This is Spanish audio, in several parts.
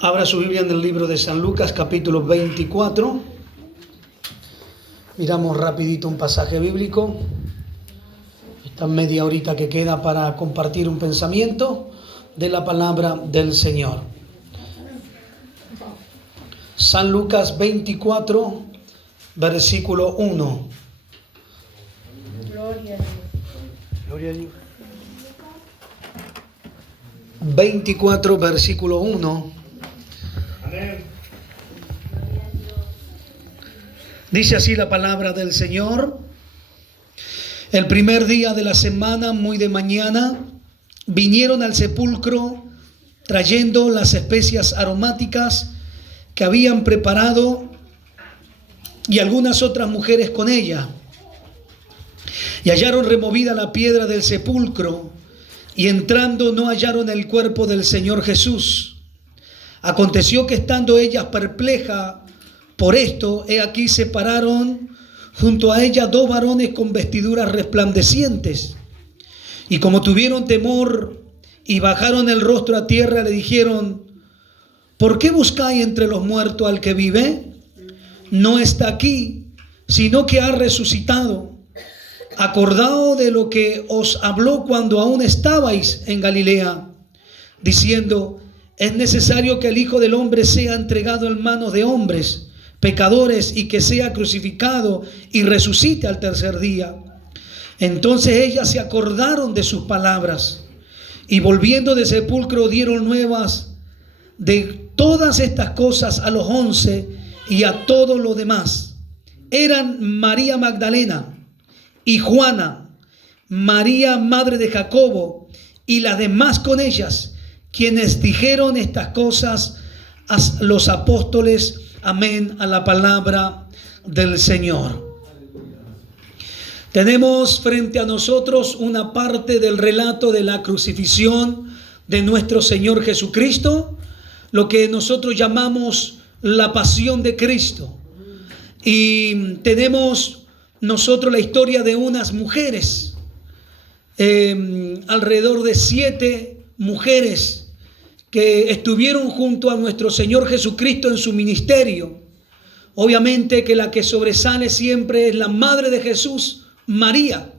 Abra su Biblia en el libro de San Lucas, capítulo 24. Miramos rapidito un pasaje bíblico. Esta media horita que queda para compartir un pensamiento de la palabra del Señor. San Lucas 24, versículo 1. Gloria a Dios. Gloria a Dios. 24, versículo 1. Dice así la palabra del Señor. El primer día de la semana, muy de mañana, vinieron al sepulcro trayendo las especias aromáticas que habían preparado y algunas otras mujeres con ella. Y hallaron removida la piedra del sepulcro y entrando no hallaron el cuerpo del Señor Jesús. Aconteció que estando ellas perplejas por esto, he aquí se pararon junto a ella dos varones con vestiduras resplandecientes. Y como tuvieron temor y bajaron el rostro a tierra, le dijeron: ¿por qué buscáis entre los muertos al que vive? No está aquí, sino que ha resucitado. Acordaos de lo que os habló cuando aún estabais en Galilea, diciendo: es necesario que el Hijo del Hombre sea entregado en manos de hombres pecadores y que sea crucificado y resucite al tercer día. Entonces ellas se acordaron de sus palabras y volviendo del sepulcro dieron nuevas de todas estas cosas a los 11 y a todos los demás. Eran María Magdalena y Juana, María madre de Jacobo y las demás con ellas, quienes dijeron estas cosas a los apóstoles. Amén a la palabra del Señor. Tenemos frente a nosotros una parte del relato de la crucifixión de nuestro Señor Jesucristo, lo que nosotros llamamos la pasión de Cristo. Y tenemos nosotros la historia de unas mujeres, alrededor de 7 mujeres que estuvieron junto a nuestro Señor Jesucristo en su ministerio. Obviamente que la que sobresale siempre es la madre de Jesús, María.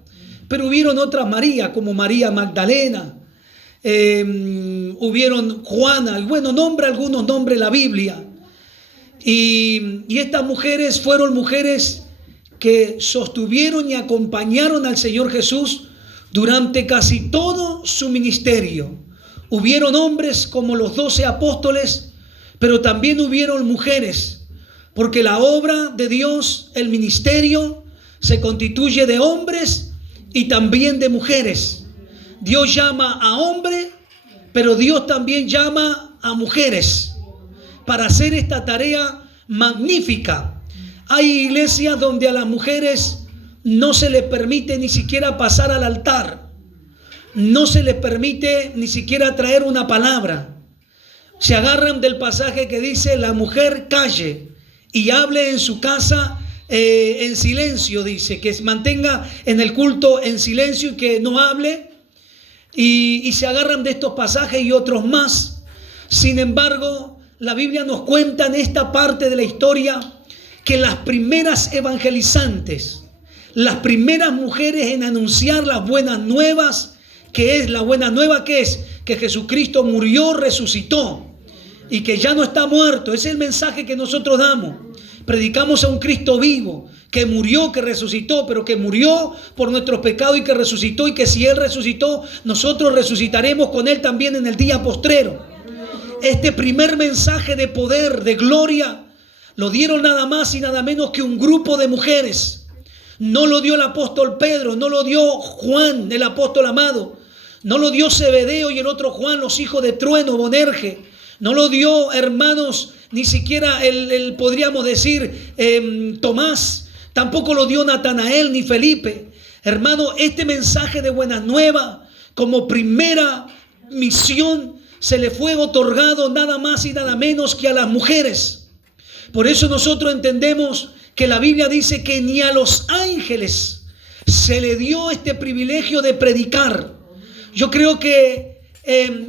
Pero hubieron otras María, como María Magdalena, hubieron Juana, y bueno, nombra algunos nombres la Biblia. Y estas mujeres fueron mujeres que sostuvieron y acompañaron al Señor Jesús durante casi todo su ministerio. Hubieron hombres como los 12 apóstoles, pero también hubieron mujeres, porque la obra de Dios, el ministerio, se constituye de hombres y también de mujeres. Dios llama a hombres, pero Dios también llama a mujeres para hacer esta tarea magnífica. Hay iglesias donde a las mujeres no se les permite ni siquiera pasar al altar. No se les permite ni siquiera traer una palabra. Se agarran del pasaje que dice: la mujer calle y hable en su casa en silencio. Dice que se mantenga en el culto en silencio y que no hable. Y se agarran de estos pasajes y otros más. Sin embargo, la Biblia nos cuenta en esta parte de la historia que las primeras evangelizantes, las primeras mujeres en anunciar las buenas nuevas, que es la buena nueva, que es que Jesucristo murió, resucitó y que ya no está muerto. Ese es el mensaje que nosotros damos. Predicamos a un Cristo vivo, que murió, que resucitó, pero que murió por nuestros pecados y que resucitó, y que si Él resucitó, nosotros resucitaremos con Él también en el día postrero. Este primer mensaje de poder, de gloria, lo dieron nada más y nada menos que un grupo de mujeres. No lo dio el apóstol Pedro, no lo dio Juan, el apóstol amado. No lo dio Zebedeo y el otro Juan, los hijos de trueno, Bonerge. No lo dio, hermanos, ni siquiera podríamos decir Tomás. Tampoco lo dio Natanael ni Felipe. Hermano, este mensaje de buena nueva como primera misión se le fue otorgado nada más y nada menos que a las mujeres. Por eso nosotros entendemos que la Biblia dice que ni a los ángeles se le dio este privilegio de predicar. Yo creo que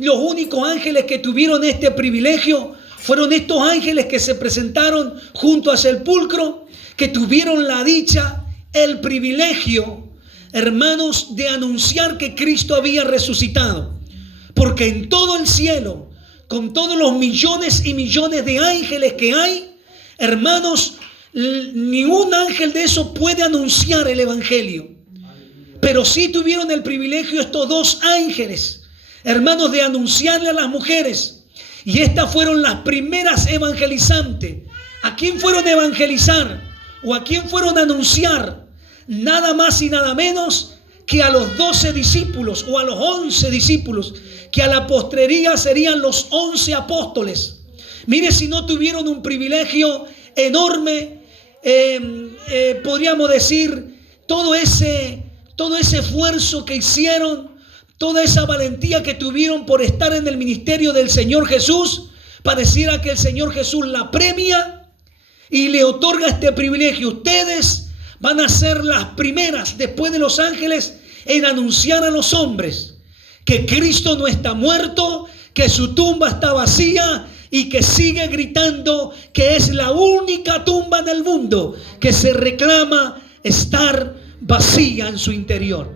los únicos ángeles que tuvieron este privilegio fueron estos ángeles que se presentaron junto al sepulcro, que tuvieron la dicha, el privilegio, hermanos, de anunciar que Cristo había resucitado. Porque en todo el cielo, con todos los millones y millones de ángeles que hay, hermanos, ni un ángel de esos puede anunciar el evangelio. Pero sí tuvieron el privilegio estos dos ángeles, hermanos, de anunciarle a las mujeres. Y estas fueron las primeras evangelizantes. ¿A quién fueron a evangelizar? ¿O a quién fueron a anunciar? Nada más y nada menos que a los 12 discípulos o a los 11 discípulos, que a la postrería serían los 11 apóstoles. Mire si no tuvieron un privilegio enorme, podríamos decir, todo ese esfuerzo que hicieron, toda esa valentía que tuvieron por estar en el ministerio del Señor Jesús, pareciera que el Señor Jesús la premia y le otorga este privilegio. Ustedes van a ser las primeras, después de los ángeles, en anunciar a los hombres que Cristo no está muerto, que su tumba está vacía y que sigue gritando que es la única tumba en el mundo que se reclama estar vacía en su interior.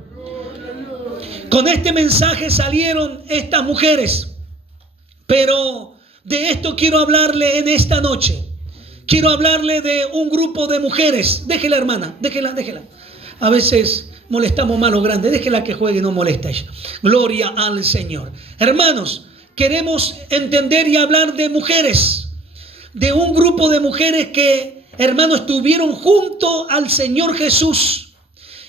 Con este mensaje salieron estas mujeres, pero de esto quiero hablarle en esta noche. Quiero hablarle de un grupo de mujeres. Déjela, hermana, déjela. A veces molestamos más a los grandes. Déjela que juegue y no molesta a ella. Gloria al Señor. Hermanos, queremos entender y hablar de mujeres. De un grupo de mujeres que, hermanos, estuvieron junto al Señor Jesús.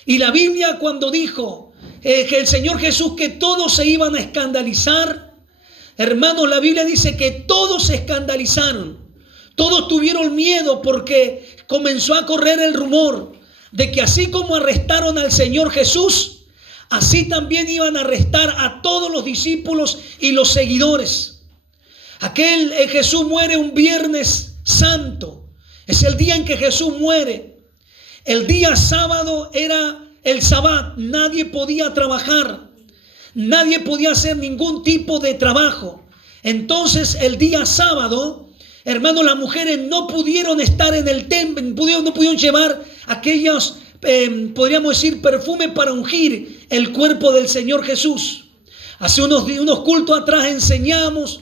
Y la Biblia, cuando dijo que el Señor Jesús, que todos se iban a escandalizar, hermanos, la Biblia dice que todos se escandalizaron. Todos tuvieron miedo porque comenzó a correr el rumor de que así como arrestaron al Señor Jesús, así también iban a arrestar a todos los discípulos y los seguidores. Jesús muere un Viernes Santo. Es el día en que Jesús muere. El día sábado era el Sabbat. Nadie podía trabajar. Nadie podía hacer ningún tipo de trabajo. Entonces el día sábado, hermanos, las mujeres no pudieron estar en el templo, no pudieron llevar aquellos, podríamos decir, perfume para ungir el cuerpo del Señor Jesús. Hace unos cultos atrás enseñamos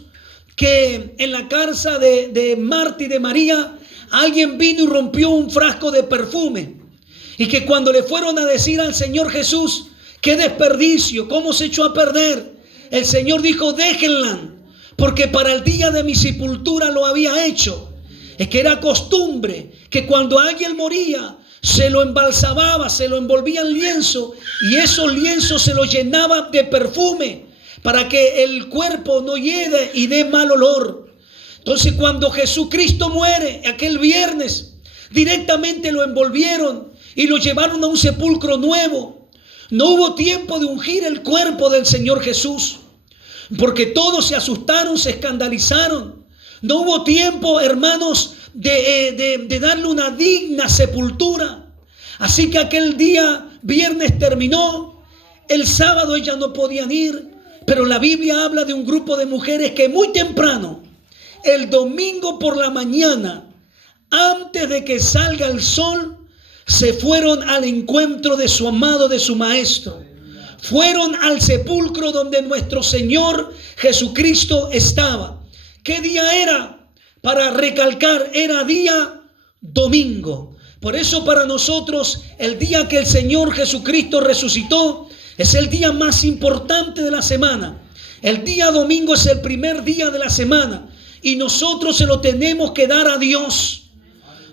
que en la casa de Marta y de María, alguien vino y rompió un frasco de perfume. Y que cuando le fueron a decir al Señor Jesús, qué desperdicio, cómo se echó a perder, el Señor dijo, déjenla, porque para el día de mi sepultura lo había hecho. Es que era costumbre que cuando alguien moría, se lo embalsamaba, se lo envolvía en lienzo, y esos lienzos se los llenaba de perfume para que el cuerpo no hiede y dé mal olor. Entonces, cuando Jesucristo muere aquel viernes, directamente lo envolvieron y lo llevaron a un sepulcro nuevo. No hubo tiempo de ungir el cuerpo del Señor Jesús, porque todos se asustaron, se escandalizaron. No hubo tiempo, hermanos, de darle una digna sepultura. Así que aquel día, viernes, terminó. El sábado ellas no podían ir, pero la Biblia habla de un grupo de mujeres que muy temprano, el domingo por la mañana, antes de que salga el sol, se fueron al encuentro de su amado, de su maestro. Fueron al sepulcro donde nuestro Señor Jesucristo estaba. ¿Qué día era? Para recalcar, era día domingo. Por eso para nosotros el día que el Señor Jesucristo resucitó es el día más importante de la semana. El día domingo es el primer día de la semana y nosotros se lo tenemos que dar a Dios.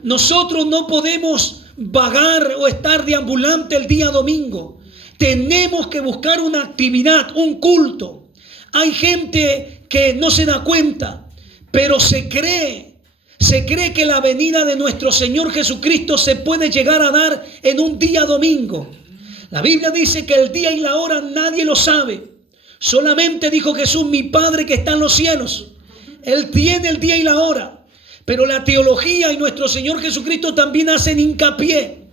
Nosotros no podemos vagar o estar deambulante el día domingo. Tenemos que buscar una actividad, un culto. Hay gente que no se da cuenta, pero se cree que la venida de nuestro Señor Jesucristo se puede llegar a dar en un día domingo. La Biblia dice que el día y la hora nadie lo sabe. Solamente dijo Jesús, mi Padre que está en los cielos. Él tiene el día y la hora. Pero la teología y nuestro Señor Jesucristo también hacen hincapié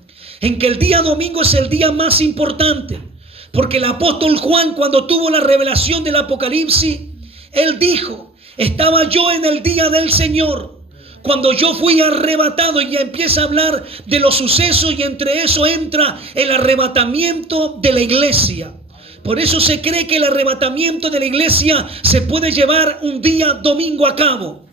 en que el día domingo es el día más importante. Porque el apóstol Juan, cuando tuvo la revelación del Apocalipsis, él dijo: estaba yo en el día del Señor, cuando yo fui arrebatado. Y ya empieza a hablar de los sucesos, y entre eso entra el arrebatamiento de la iglesia. Por eso se cree que el arrebatamiento de la iglesia se puede llevar un día domingo a cabo.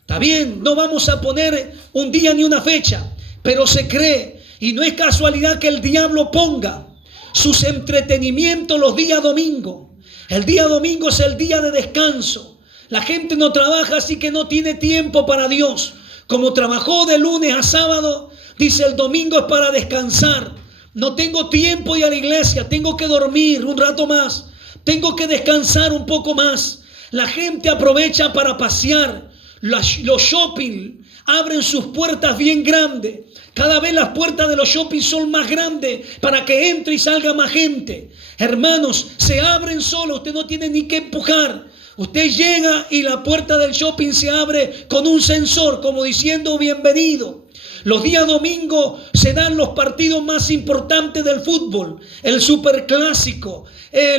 Está bien, no vamos a poner un día ni una fecha, pero se cree, y no es casualidad que el diablo ponga sus entretenimientos los días domingo. El día domingo es el día de descanso. La gente no trabaja, así que no tiene tiempo para Dios. Como trabajó de lunes a sábado, dice: el domingo es para descansar. No tengo tiempo de ir a la iglesia, tengo que dormir un rato más, tengo que descansar un poco más. La gente aprovecha para pasear. Los shopping abren sus puertas bien grandes. Cada vez las puertas de los shopping son más grandes para que entre y salga más gente. Hermanos, se abren solo, usted no tiene ni que empujar. Usted llega y la puerta del shopping se abre con un sensor, como diciendo: bienvenido. Los días domingos se dan los partidos más importantes del fútbol, el superclásico,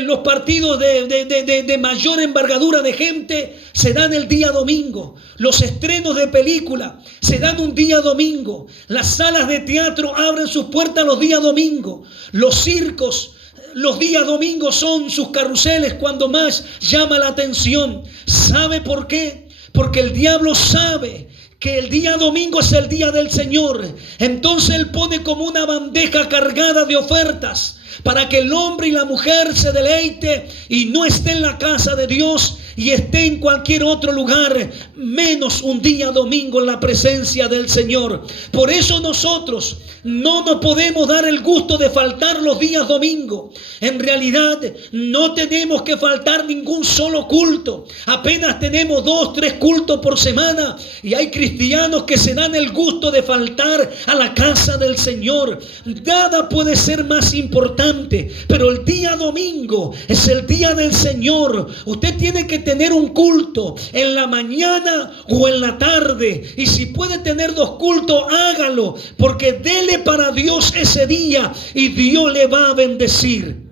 los partidos de mayor envergadura de gente se dan el día domingo. Los estrenos de película se dan un día domingo. Las salas de teatro abren sus puertas los días domingos. Los circos, los días domingos son sus carruseles cuando más llama la atención. ¿Sabe por qué? Porque el diablo sabe que el día domingo es el día del Señor. Entonces él pone como una bandeja cargada de ofertas para que el hombre y la mujer se deleite y no esté en la casa de Dios y esté en cualquier otro lugar, menos un día domingo en la presencia del Señor. Por eso nosotros no nos podemos dar el gusto de faltar los días domingo. En realidad no tenemos que faltar ningún solo culto. Apenas tenemos 2, 3 cultos por semana, y hay cristianos que se dan el gusto de faltar a la casa del Señor. Nada puede ser más importante, pero el día domingo es el día del Señor. Usted tiene que tener un culto en la mañana o en la tarde, y si puede tener 2 cultos, hágalo, porque dele para Dios ese día y Dios le va a bendecir.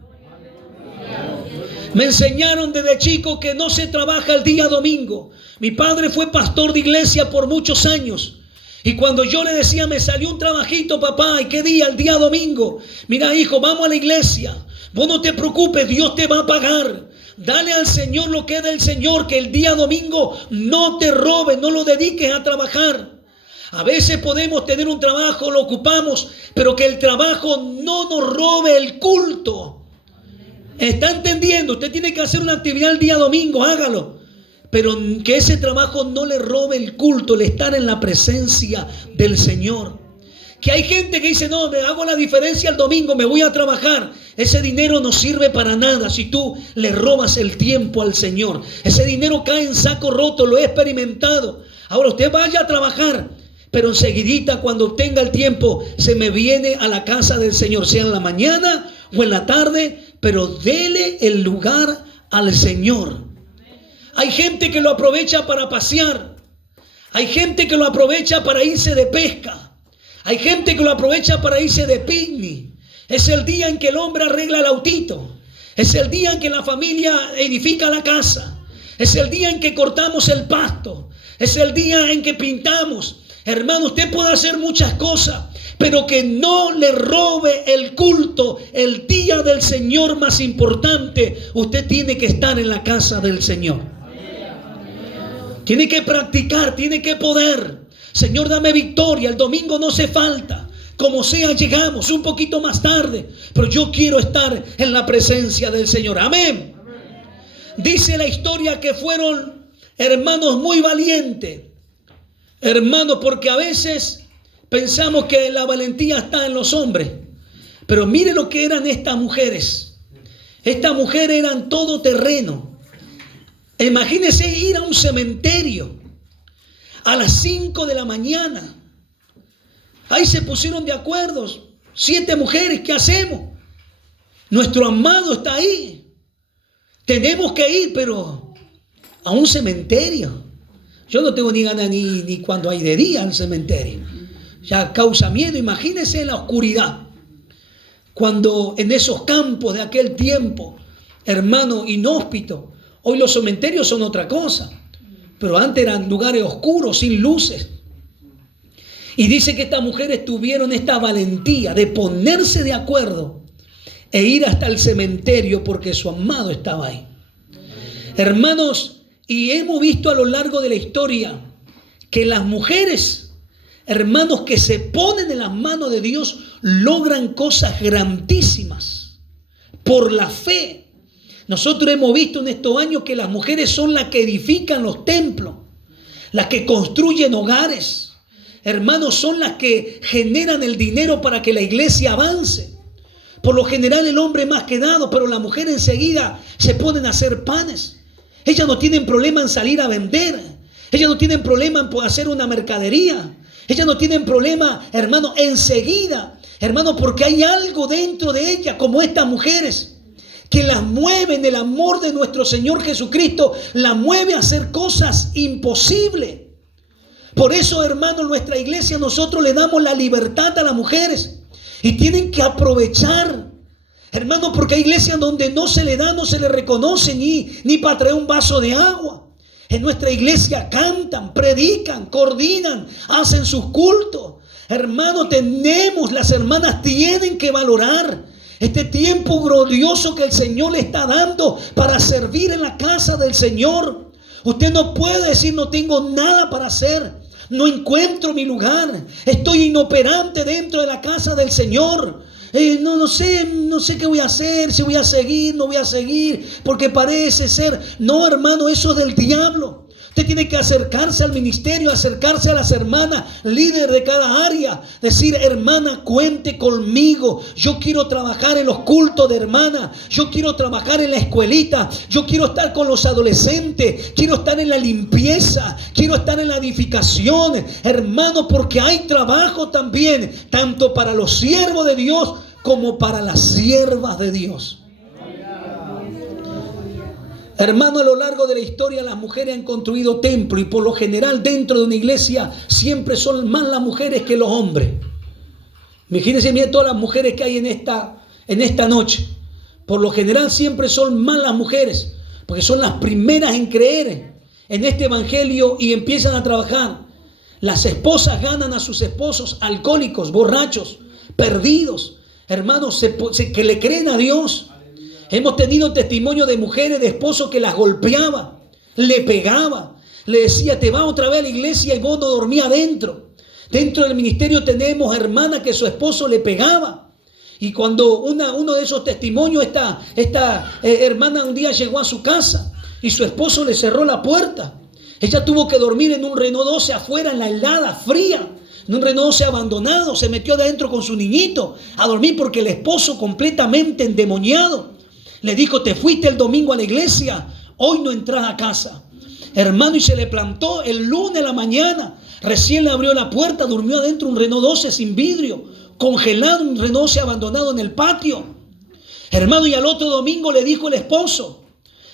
Me enseñaron desde chico que no se trabaja el día domingo. Mi padre fue pastor de iglesia por muchos años, y cuando yo le decía: me salió un trabajito, papá, ¿y qué día? El día domingo. Mira, hijo, vamos a la iglesia. Vos no te preocupes, Dios te va a pagar. Dale al Señor lo que es del Señor, que el día domingo no te robe, no lo dediques a trabajar. A veces podemos tener un trabajo, lo ocupamos, pero que el trabajo no nos robe el culto. ¿Está entendiendo? Usted tiene que hacer una actividad el día domingo, hágalo, pero que ese trabajo no le robe el culto, el estar en la presencia del Señor. Que hay gente que dice: no, me hago la diferencia el domingo, me voy a trabajar. Ese dinero no sirve para nada si tú le robas el tiempo al Señor. Ese dinero cae en saco roto, lo he experimentado. Ahora usted vaya a trabajar, pero enseguidita, cuando tenga el tiempo, se me viene a la casa del Señor, sea en la mañana o en la tarde, pero dele el lugar al Señor. Hay gente que lo aprovecha para pasear. Hay gente que lo aprovecha para irse de pesca. Hay gente que lo aprovecha para irse de picnic. Es el día en que el hombre arregla el autito. Es el día en que la familia edifica la casa. Es el día en que cortamos el pasto. Es el día en que pintamos. Hermano, usted puede hacer muchas cosas, pero que no le robe el culto. El día del Señor más importante, usted tiene que estar en la casa del Señor. Tiene que practicar, tiene que poder. Señor, dame victoria. El domingo no hace falta. Como sea, llegamos un poquito más tarde, pero yo quiero estar en la presencia del Señor. Amén. Dice la historia que fueron hermanos muy valientes. Hermanos, porque a veces pensamos que la valentía está en los hombres. Pero mire lo que eran estas mujeres. Estas mujeres eran todoterreno. Imagínense ir a un cementerio a las 5 de la mañana. Ahí se pusieron de acuerdo 7 mujeres. ¿Qué hacemos? Nuestro amado está ahí. Tenemos que ir, pero a un cementerio. Yo no tengo ni ganas ni cuando hay de día al cementerio. Ya causa miedo. Imagínense la oscuridad. cuando en esos campos de aquel tiempo, hermano, inhóspito, hoy los cementerios son otra cosa, pero antes eran lugares oscuros, sin luces. Y dice que estas mujeres tuvieron esta valentía de ponerse de acuerdo e ir hasta el cementerio porque su amado estaba ahí. Hermanos, y hemos visto a lo largo de la historia que las mujeres, hermanos, que se ponen en las manos de Dios, logran cosas grandísimas por la fe. Nosotros hemos visto en estos años que las mujeres son las que edifican los templos, las que construyen hogares. Hermanos, son las que generan el dinero para que la iglesia avance. Por lo general el hombre es más quedado, pero la mujer enseguida se ponen a hacer panes. Ellas no tienen problema en salir a vender. Ellas no tienen problema en hacer una mercadería. Ellas no tienen problema, hermano, enseguida. Hermano, porque hay algo dentro de ellas, como estas mujeres, que las mueven el amor de nuestro Señor Jesucristo, las mueve a hacer cosas imposibles. Por eso, hermano, en nuestra iglesia nosotros le damos la libertad a las mujeres y tienen que aprovechar, hermano, porque hay iglesias donde no se le da, no se le reconoce ni para traer un vaso de agua. En nuestra iglesia cantan, predican, coordinan, hacen sus cultos. Hermano, las hermanas tienen que valorar este tiempo glorioso que el Señor le está dando para servir en la casa del Señor. Usted no puede decir: no tengo nada para hacer, no encuentro mi lugar, estoy inoperante dentro de la casa del Señor. No sé qué voy a hacer, si voy a seguir, no voy a seguir, porque parece ser. No, hermano, eso es del diablo. Usted tiene que acercarse al ministerio, acercarse a las hermanas, líder de cada área, decir: hermana, cuente conmigo, yo quiero trabajar en los cultos de hermana, yo quiero trabajar en la escuelita, yo quiero estar con los adolescentes, quiero estar en la limpieza, quiero estar en la edificación, hermano, porque hay trabajo también, tanto para los siervos de Dios como para las siervas de Dios. Hermano, a lo largo de la historia las mujeres han construido templos y por lo general dentro de una iglesia siempre son más las mujeres que los hombres. Imagínense bien todas las mujeres que hay en esta noche. Por lo general siempre son más las mujeres, porque son las primeras en creer en este evangelio y empiezan a trabajar. Las esposas ganan a sus esposos alcohólicos, borrachos, perdidos, hermanos, que le creen a Dios. Hemos tenido testimonio de mujeres, de esposos que las golpeaba, le pegaba, le decía: te vas otra vez a la iglesia, y vos no dormías adentro. Dentro del ministerio tenemos hermanas que su esposo le pegaba. Y cuando uno de esos testimonios, esta hermana un día llegó a su casa y su esposo le cerró la puerta. Ella tuvo que dormir en un Renault 12 afuera, en la helada, fría. En un Renault 12 abandonado, se metió adentro con su niñito a dormir porque el esposo, completamente endemoniado, le dijo: te fuiste el domingo a la iglesia, hoy no entras a casa. Hermano, y se le plantó el lunes a la mañana. Recién le abrió la puerta, durmió adentro un Renault 12 sin vidrio, congelado, un Renault 12 abandonado en el patio. Hermano, y al otro domingo le dijo el esposo,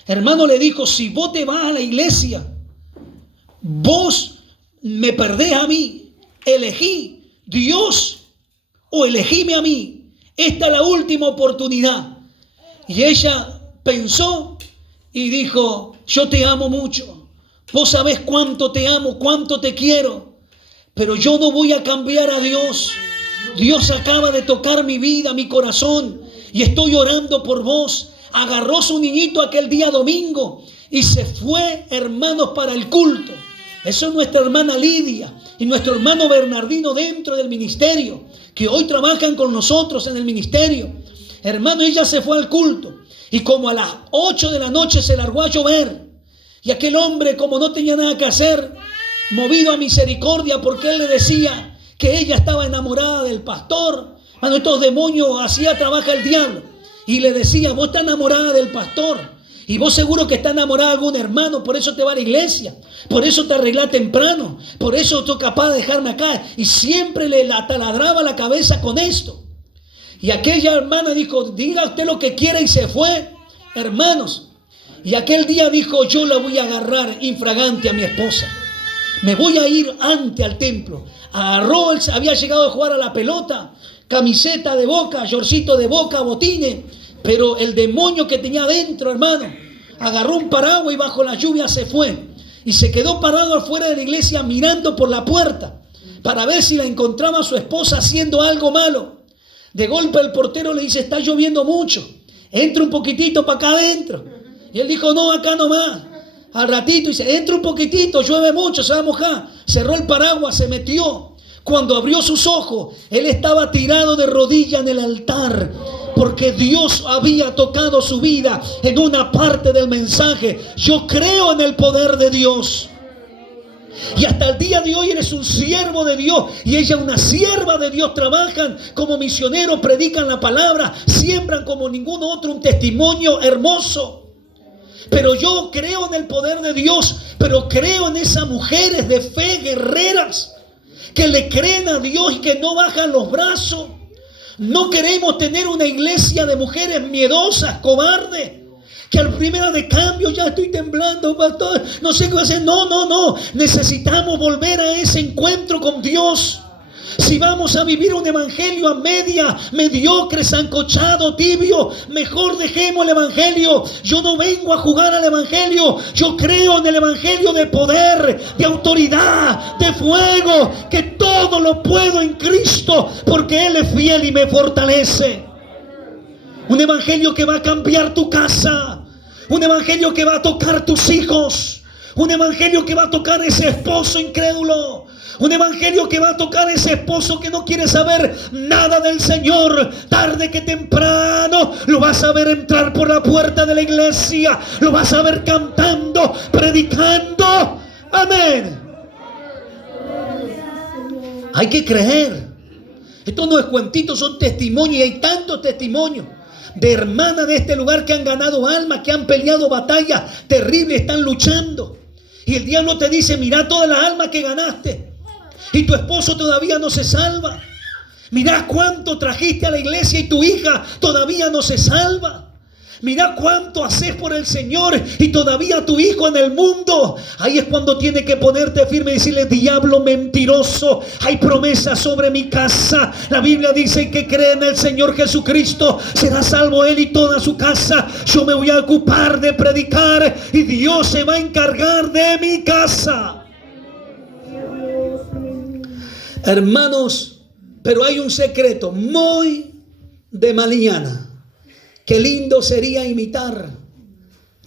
hermano, le dijo: si vos te vas a la iglesia, vos me perdés a mí. Elegí Dios o elegíme a mí. Esta es la última oportunidad. Y ella pensó y dijo: yo te amo mucho, vos sabés cuánto te amo, cuánto te quiero, pero yo no voy a cambiar a Dios. Dios acaba de tocar mi vida, mi corazón, y estoy orando por vos. Agarró su niñito aquel día domingo y se fue, hermanos, para el culto. Eso es nuestra hermana Lidia y nuestro hermano Bernardino dentro del ministerio, que hoy trabajan con nosotros en el ministerio. Hermano, ella se fue al culto y como a las 8 de la noche se largó a llover. Y aquel hombre, como no tenía nada que hacer, movido a misericordia, porque él le decía que ella estaba enamorada del pastor. Hermano, estos demonios, así trabaja el diablo. Y le decía: vos estás enamorada del pastor. Y vos seguro que está enamorada de algún hermano, por eso te va a la iglesia. Por eso te arreglás temprano. Por eso sos capaz de dejarme acá. Y siempre le taladraba la cabeza con esto. Y aquella hermana dijo: diga usted lo que quiera, y se fue, hermanos. Y aquel día dijo: yo la voy a agarrar infragante a mi esposa. Me voy a ir antes al templo. Agarró, había llegado a jugar a la pelota. camiseta de Boca, shortcito de Boca, botines. Pero el demonio que tenía adentro, hermano, agarró un paraguas y bajo la lluvia se fue. Y se quedó parado afuera de la iglesia mirando por la puerta para ver si la encontraba su esposa haciendo algo malo. De golpe el portero le dice: está lloviendo mucho, entra un poquitito para acá adentro. Y él dijo: no, acá nomás. Al ratito dice: entra un poquitito, llueve mucho, se va a mojar. Cerró el paraguas, se metió. Cuando abrió sus ojos, él estaba tirado de rodillas en el altar, porque Dios había tocado su vida en una parte del mensaje. Yo creo en el poder de Dios. Y hasta el día de hoy eres un siervo de Dios y ella una sierva de Dios. Trabajan como misioneros, predican la palabra, siembran como ningún otro un testimonio hermoso. Pero yo creo en el poder de Dios, pero creo en esas mujeres de fe, guerreras, que le creen a Dios y que no bajan los brazos. No queremos tener una iglesia de mujeres miedosas, cobardes, que al primero de cambio ya estoy temblando, pastor, no sé qué voy a hacer. No. Necesitamos volver a ese encuentro con Dios. Si vamos a vivir un evangelio a media, mediocre, sancochado, tibio, mejor dejemos el evangelio. Yo no vengo a jugar al evangelio. Yo creo en el evangelio de poder, de autoridad, de fuego, que todo lo puedo en Cristo, porque Él es fiel y me fortalece. Un evangelio que va a cambiar tu casa. Un evangelio que va a tocar tus hijos. Un evangelio que va a tocar ese esposo incrédulo. Un evangelio que va a tocar ese esposo que no quiere saber nada del Señor. Tarde que temprano lo vas a ver entrar por la puerta de la iglesia. Lo vas a ver cantando, predicando. Amén. Hay que creer. Esto no es cuentito, son testimonios. Y hay tantos testimonios de hermanas de este lugar que han ganado almas, que han peleado batallas terribles, están luchando. Y el diablo te dice: mira todas las almas que ganaste y tu esposo todavía no se salva. Mira cuánto trajiste a la iglesia y tu hija todavía no se salva. Mira cuánto haces por el Señor y todavía tu hijo en el mundo. Ahí es cuando tiene que ponerte firme y decirle: diablo mentiroso, hay promesas sobre mi casa. La Biblia dice que cree en el Señor Jesucristo, será salvo él y toda su casa. Yo me voy a ocupar de predicar y Dios se va a encargar de mi casa. Hermanos, pero hay un secreto muy de mañana. Qué lindo sería imitar,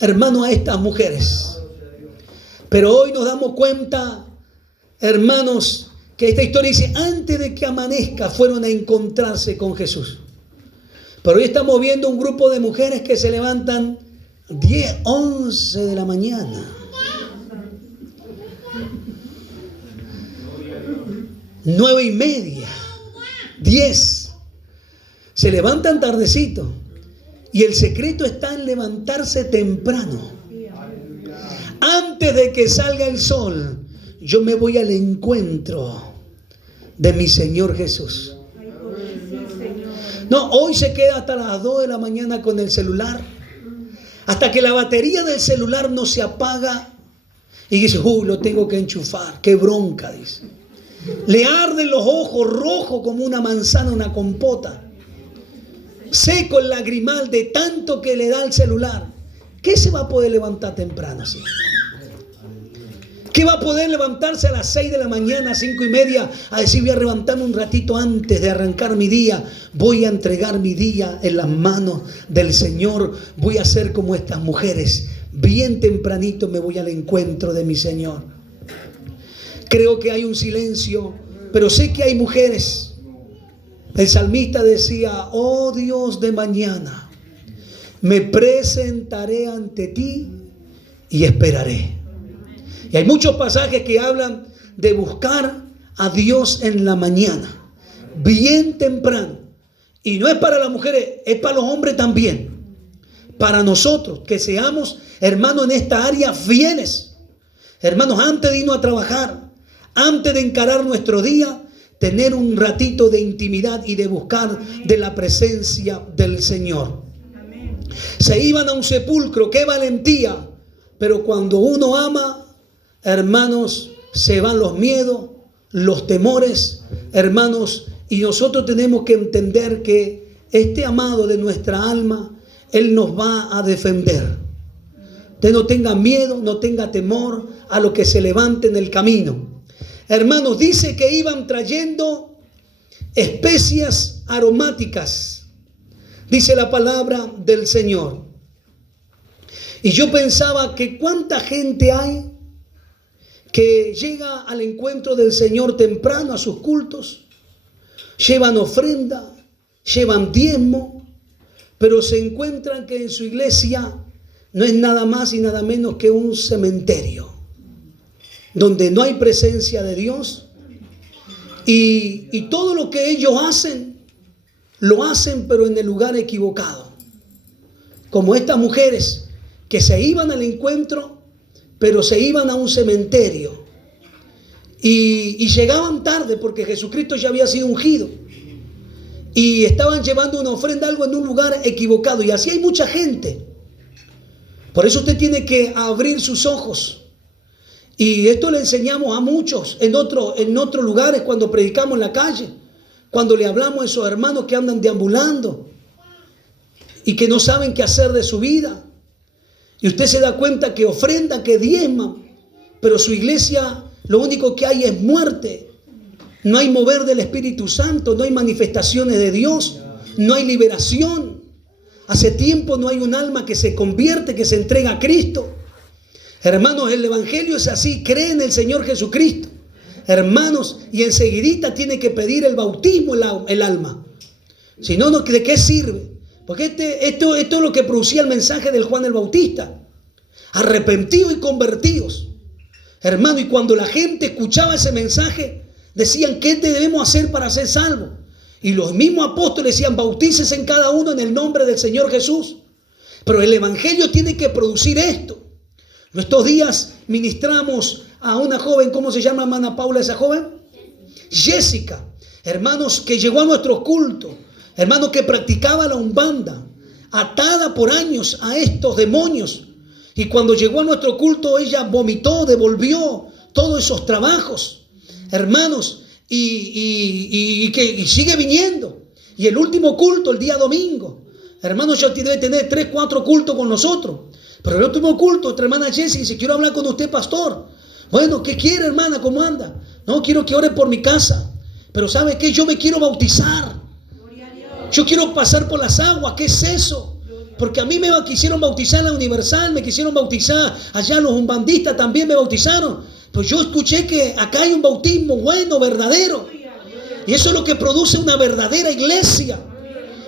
hermano, a estas mujeres. Pero hoy nos damos cuenta, hermanos, que esta historia dice: antes de que amanezca fueron a encontrarse con Jesús. Pero hoy estamos viendo un grupo de mujeres que se levantan 10, 11 de la mañana. 9:30, 10. Se levantan tardecito. Y el secreto está en levantarse temprano. Antes de que salga el sol, yo me voy al encuentro de mi Señor Jesús. No, hoy se queda hasta las 2 de la mañana con el celular. Hasta que la batería del celular no se apaga. Y dice: lo tengo que enchufar. Qué bronca, dice. Le arden los ojos rojos como una manzana, una compota. Seco el lagrimal de tanto que le da el celular. ¿Qué se va a poder levantar temprano así? ¿Qué va a poder levantarse a las 6 de la mañana, 5:30, a decir: voy a levantarme un ratito antes de arrancar mi día, voy a entregar mi día en las manos del Señor, voy a ser como estas mujeres, bien tempranito me voy al encuentro de mi Señor? Creo que hay un silencio, pero sé que hay mujeres. El salmista decía: oh Dios de mañana, me presentaré ante ti y esperaré. Y hay muchos pasajes que hablan de buscar a Dios en la mañana, bien temprano. Y no es para las mujeres, es para los hombres también. Para nosotros, que seamos, hermanos, en esta área fieles. Hermanos, antes de irnos a trabajar, antes de encarar nuestro día, tener un ratito de intimidad y de buscar de la presencia del Señor. Se iban a un sepulcro, qué valentía. Pero cuando uno ama, hermanos, se van los miedos, los temores, hermanos, Y nosotros tenemos que entender que este amado de nuestra alma, Él nos va a defender. Usted no tenga miedo, no tenga temor a lo que se levante en el camino. Hermanos, dice que iban trayendo especias aromáticas, dice la palabra del Señor. Y yo pensaba que cuánta gente hay que llega al encuentro del Señor temprano a sus cultos, llevan ofrenda, llevan diezmo, pero se encuentran que en su iglesia no es nada más y nada menos que un cementerio, donde no hay presencia de Dios. Y todo lo que ellos hacen, lo hacen pero en el lugar equivocado. Como estas mujeres que se iban al encuentro, pero se iban a un cementerio. Y llegaban tarde porque Jesucristo ya había sido ungido. Y estaban llevando una ofrenda, algo en un lugar equivocado. Y así hay mucha gente. Por eso usted tiene que abrir sus ojos. Y esto le enseñamos a muchos en otros lugares cuando predicamos en la calle. Cuando le hablamos a esos hermanos que andan deambulando y que no saben qué hacer de su vida. Y usted se da cuenta que ofrenda, que diezman, pero su iglesia lo único que hay es muerte. No hay mover del Espíritu Santo, no hay manifestaciones de Dios, no hay liberación. Hace tiempo no hay un alma que se convierte, que se entrega a Cristo. Hermanos, el evangelio es así, cree en el Señor Jesucristo. Hermanos, y enseguidita tiene que pedir el bautismo el alma. Si no, ¿de qué sirve? Porque esto es lo que producía el mensaje del Juan el Bautista. Arrepentidos y convertidos. Hermano, y cuando la gente escuchaba ese mensaje, decían, ¿qué debemos hacer para ser salvos? Y los mismos apóstoles decían, bautícese en cada uno en el nombre del Señor Jesús. Pero el evangelio tiene que producir esto. Estos días ministramos a una joven, ¿cómo se llama, hermana Paula, esa joven? Jessica, hermanos, que llegó a nuestro culto, hermanos, que practicaba la umbanda, atada por años a estos demonios. Y cuando llegó a nuestro culto, ella vomitó, devolvió todos esos trabajos, hermanos, y sigue viniendo. Y el último culto, el día domingo, hermanos, ya debe tener 3, 4 cultos con nosotros. Pero el último culto, nuestra hermana Jessie dice, quiero hablar con usted, pastor. Bueno, ¿qué quiere, hermana? ¿Cómo anda? No, quiero que ore por mi casa. Pero ¿sabe qué? Yo me quiero bautizar. Yo quiero pasar por las aguas. ¿Qué es eso? Porque a mí me quisieron bautizar en la Universal, me quisieron bautizar allá los umbandistas, también me bautizaron. Pues yo escuché que acá hay un bautismo bueno, verdadero. Y eso es lo que produce una verdadera iglesia.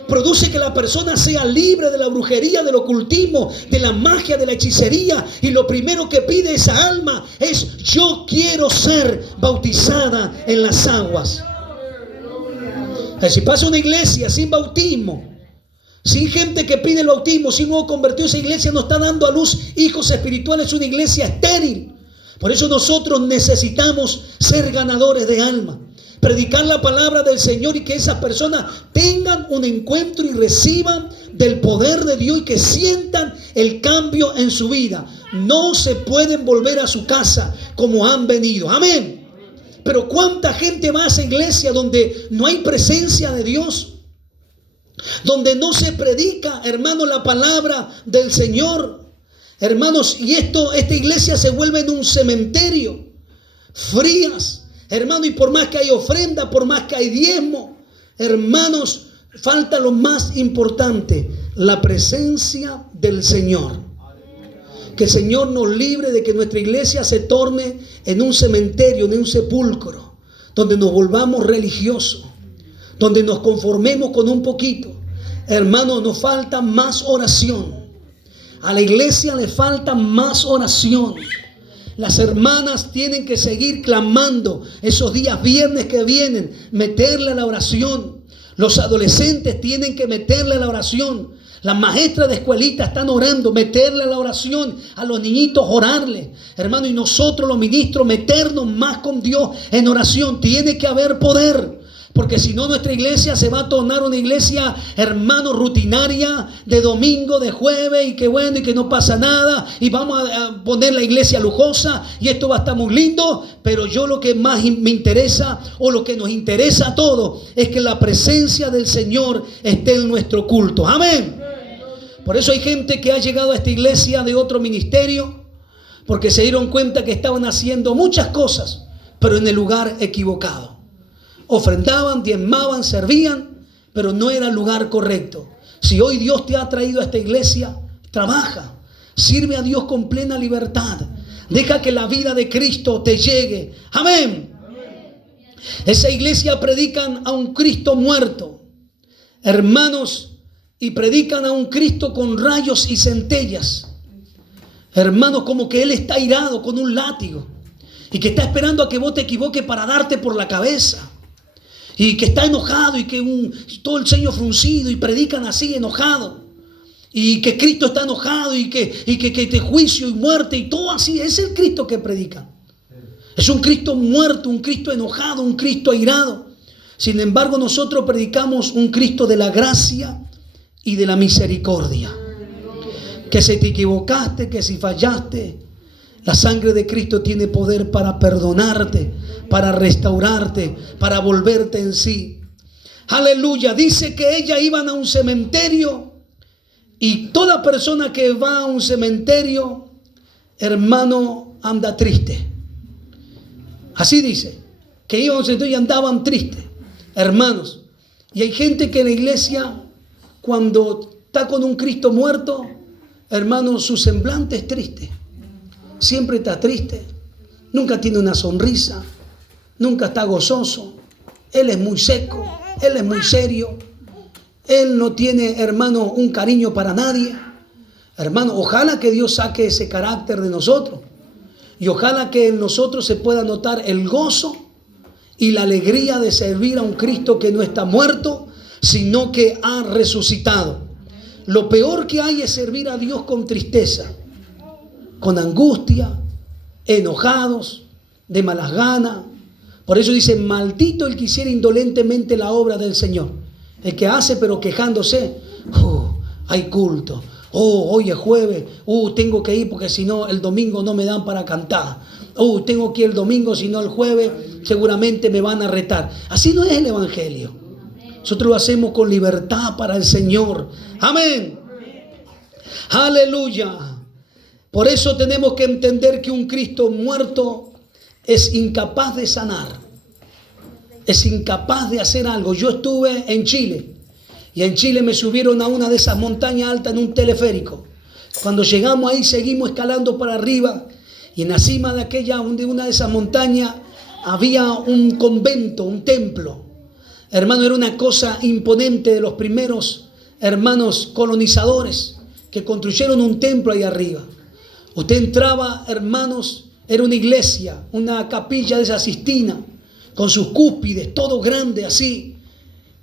Produce que la persona sea libre de la brujería, del ocultismo, de la magia, de la hechicería. Y lo primero que pide esa alma es, yo quiero ser bautizada en las aguas. Si pasa una iglesia sin bautismo, sin gente que pide el bautismo, sin nuevo convertido, esa iglesia no está dando a luz hijos espirituales, es una iglesia estéril. Por eso nosotros necesitamos ser ganadores de alma. Predicar la palabra del Señor y que esas personas tengan un encuentro y reciban del poder de Dios y que sientan el cambio en su vida. No se pueden volver a su casa como han venido. Amén. Pero ¿cuánta gente va a esa iglesia donde no hay presencia de Dios? Donde no se predica, hermanos, la palabra del Señor. Hermanos, y esta iglesia se vuelve en un cementerio. Frías. Hermano, y por más que hay ofrenda, por más que hay diezmo, hermanos, falta lo más importante, la presencia del Señor. Que el Señor nos libre de que nuestra iglesia se torne en un cementerio, en un sepulcro, donde nos volvamos religiosos, donde nos conformemos con un poquito. Hermanos, nos falta más oración. A la iglesia le falta más oración. Las hermanas tienen que seguir clamando esos días viernes que vienen, meterle a la oración. Los adolescentes tienen que meterle a la oración. Las maestras de escuelita están orando, meterle a la oración. A los niñitos orarle. Hermano, y nosotros los ministros meternos más con Dios en oración. Tiene que haber poder. Porque si no, nuestra iglesia se va a tornar una iglesia, hermano, rutinaria, de domingo, de jueves, y que bueno, y que no pasa nada, y vamos a poner la iglesia lujosa, y esto va a estar muy lindo. Pero yo lo que más me interesa, o lo que nos interesa a todos, es que la presencia del Señor esté en nuestro culto. Amén. Por eso hay gente que ha llegado a esta iglesia de otro ministerio, porque se dieron cuenta que estaban haciendo muchas cosas, pero en el lugar equivocado. Ofrendaban, diezmaban, servían, pero no era el lugar correcto. Si hoy Dios te ha traído a esta iglesia, trabaja, sirve a Dios con plena libertad. Deja que la vida de Cristo te llegue. Amén. Esa iglesia predican a un Cristo muerto, hermanos, y predican a un Cristo con rayos y centellas. Hermanos, como que Él está irado con un látigo y que está esperando a que vos te equivoques para darte por la cabeza. Y que está enojado y que todo el ceño fruncido, y predican así enojado. Y que Cristo está enojado y que te juicio y muerte y todo así. Es el Cristo que predican. Es un Cristo muerto, un Cristo enojado, un Cristo airado. Sin embargo, nosotros predicamos un Cristo de la gracia y de la misericordia. Que si te equivocaste, que si fallaste, la sangre de Cristo tiene poder para perdonarte, para restaurarte, para volverte en sí. Aleluya. Dice que ellas iban a un cementerio, y toda persona que va a un cementerio, hermano, anda triste. Así dice, que iban a un cementerio y andaban tristes, hermanos. Y hay gente que en la iglesia, cuando está con un Cristo muerto, hermano, su semblante es triste. Siempre está triste, nunca tiene una sonrisa, nunca está gozoso. Él es muy seco, él es muy serio, él no tiene, hermano, un cariño para nadie. Hermano, ojalá que Dios saque ese carácter de nosotros, y ojalá que en nosotros se pueda notar el gozo y la alegría de servir a un Cristo que no está muerto, sino que ha resucitado. Lo peor que hay es servir a Dios con tristeza, con angustia, enojados, de malas ganas. Por eso dice, maldito el que hiciera indolentemente la obra del Señor. El que hace pero quejándose, hay culto, hoy es jueves, tengo que ir porque si no el domingo no me dan para cantar, tengo que ir el domingo, si no el jueves seguramente me van a retar. Así no es el evangelio. Nosotros lo hacemos con libertad para el Señor. Amén. Aleluya. Por eso tenemos que entender que un Cristo muerto es incapaz de sanar, es incapaz de hacer algo. Yo estuve en Chile, y en Chile me subieron a una de esas montañas altas en un teleférico. Cuando llegamos ahí, seguimos escalando para arriba, y en la cima de una de esas montañas había un convento, un templo. Hermano, era una cosa imponente de los primeros hermanos colonizadores que construyeron un templo ahí arriba. Usted entraba, hermanos, era una iglesia, una capilla de esa Sistina, con sus cúspides, todo grande así.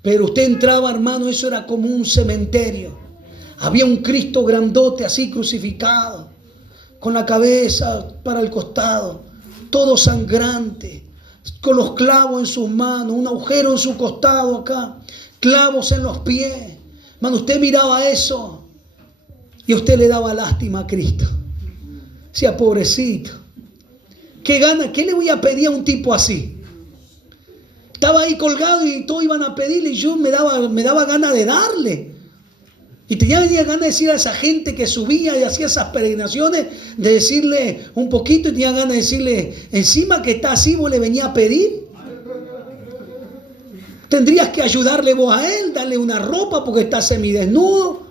Pero usted entraba, hermano, eso era como un cementerio. Había un Cristo grandote así crucificado, con la cabeza para el costado, todo sangrante, con los clavos en sus manos, un agujero en su costado acá, clavos en los pies. Hermano, usted miraba eso y usted le daba lástima a Cristo. Decía, pobrecito, ¿qué gana? ¿Qué le voy a pedir a un tipo así? Estaba ahí colgado y todos iban a pedirle, y yo me daba ganas de darle. Y tenía ganas de decir a esa gente que subía y hacía esas peregrinaciones, de decirle un poquito, y tenía ganas de decirle, encima que está así, vos le venía a pedir. Tendrías que ayudarle vos a él, darle una ropa porque está semidesnudo,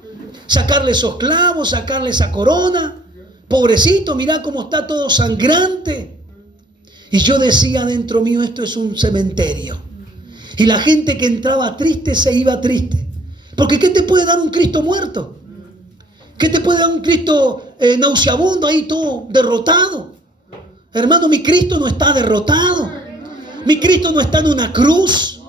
sacarle esos clavos, sacarle esa corona. Pobrecito, mirá cómo está todo sangrante. Y yo decía dentro mío, esto es un cementerio. Y la gente que entraba triste se iba triste. Porque ¿qué te puede dar un Cristo muerto? ¿Qué te puede dar un Cristo nauseabundo ahí todo derrotado? Hermano, mi Cristo no está derrotado. Mi Cristo no está en una cruz.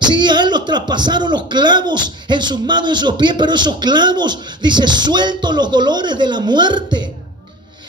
Sí, a él los traspasaron los clavos en sus manos y en sus pies, pero esos clavos, dice, suelto los dolores de la muerte.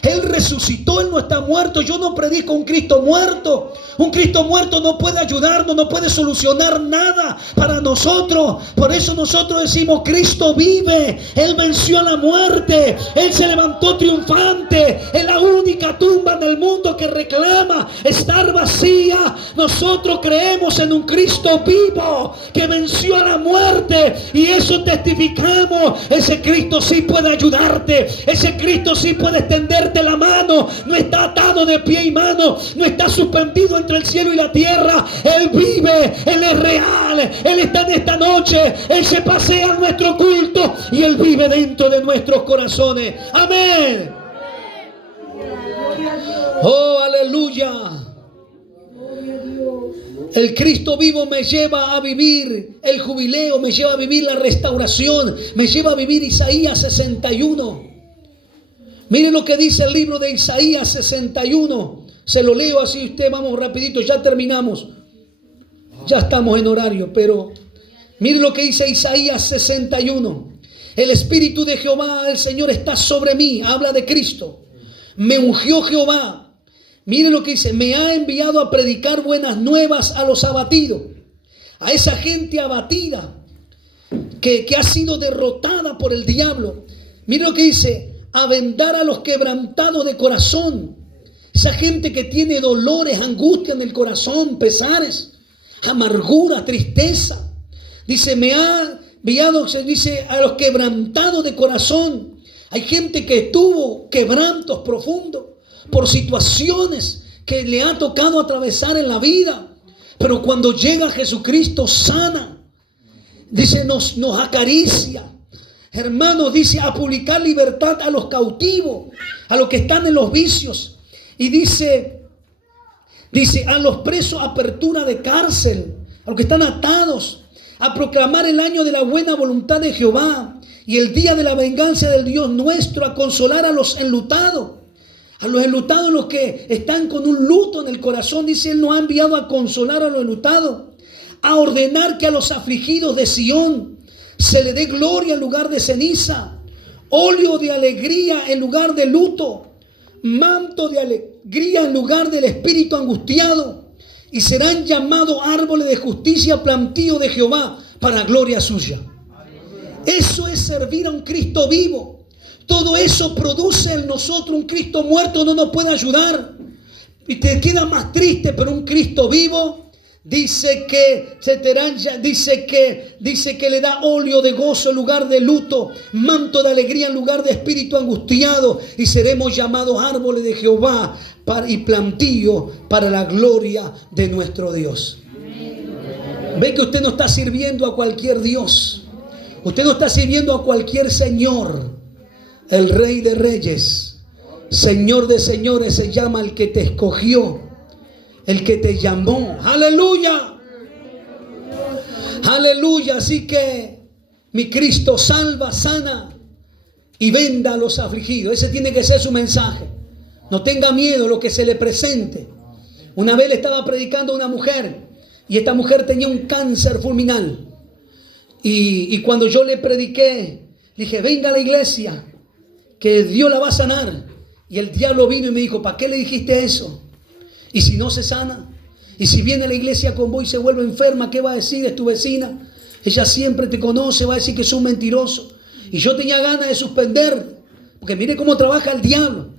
Él resucitó, Él no está muerto. Yo no predico un Cristo muerto. Un Cristo muerto no puede ayudarnos, no puede solucionar nada para nosotros. Por eso nosotros decimos: Cristo vive. Él venció a la muerte. Él se levantó triunfante. Es la única tumba en el mundo que reclama estar vacía. Nosotros creemos en un Cristo vivo que venció a la muerte, y eso testificamos. Ese Cristo sí puede ayudarte. Ese Cristo sí puede extenderte la mano. No está atado de pie y mano. No está suspendido entre el cielo y la tierra. Él vive. Él es real. Él está en esta noche. Él se pasea en nuestro culto y Él vive dentro de nuestros corazones. Amén. Oh, aleluya. El Cristo vivo me lleva a vivir el jubileo, me lleva a vivir la restauración, me lleva a vivir Isaías 61. Miren lo que dice el libro de Isaías 61. Se lo leo así usted, vamos rapidito, ya terminamos. Ya estamos en horario, pero miren lo que dice Isaías 61. El Espíritu de Jehová, el Señor, está sobre mí. Habla de Cristo. Me ungió Jehová. Miren lo que dice: me ha enviado a predicar buenas nuevas a los abatidos. A esa gente abatida que ha sido derrotada por el diablo. Miren lo que dice: a vendar a los quebrantados de corazón. Esa gente que tiene dolores, angustia en el corazón, pesares, amargura, tristeza. Dice: me ha enviado, se dice, a los quebrantados de corazón. Hay gente que tuvo quebrantos profundos por situaciones que le ha tocado atravesar en la vida, pero cuando llega Jesucristo sana. Dice, nos acaricia. Hermanos, dice: a publicar libertad a los cautivos, a los que están en los vicios. Y dice, a los presos apertura de cárcel, a los que están atados, a proclamar el año de la buena voluntad de Jehová y el día de la venganza del Dios nuestro, a consolar a los enlutados. A los enlutados, los que están con un luto en el corazón. Dice: Él nos ha enviado a consolar a los enlutados, a ordenar que a los afligidos de Sión se le dé gloria en lugar de ceniza, óleo de alegría en lugar de luto, manto de alegría en lugar del espíritu angustiado, y serán llamados árboles de justicia, plantío de Jehová, para gloria suya. Eso es servir a un Cristo vivo. Todo eso produce en nosotros un Cristo muerto. No nos puede ayudar y te queda más triste, pero un Cristo vivo dice que le da óleo de gozo en lugar de luto, manto de alegría en lugar de espíritu angustiado, y seremos llamados árboles de Jehová y plantío para la gloria de nuestro Dios. Ve que usted no está sirviendo a cualquier Dios. Usted no está sirviendo a cualquier Señor. El Rey de Reyes, Señor de Señores, se llama el que te escogió, el que te llamó. Aleluya. Aleluya. Así que mi Cristo salva, sana y venda a los afligidos. Ese tiene que ser su mensaje. No tenga miedo a lo que se le presente. Una vez le estaba predicando a una mujer, y esta mujer tenía un cáncer fulminal. Y cuando yo le prediqué, le dije: venga a la iglesia, que Dios la va a sanar. Y el diablo vino y me dijo: ¿para qué le dijiste eso? Y si no se sana, y si viene a la iglesia con vos y se vuelve enferma, ¿qué va a decir? Es tu vecina, ella siempre te conoce, va a decir que es un mentiroso. Y yo tenía ganas de suspender, porque mire cómo trabaja el diablo.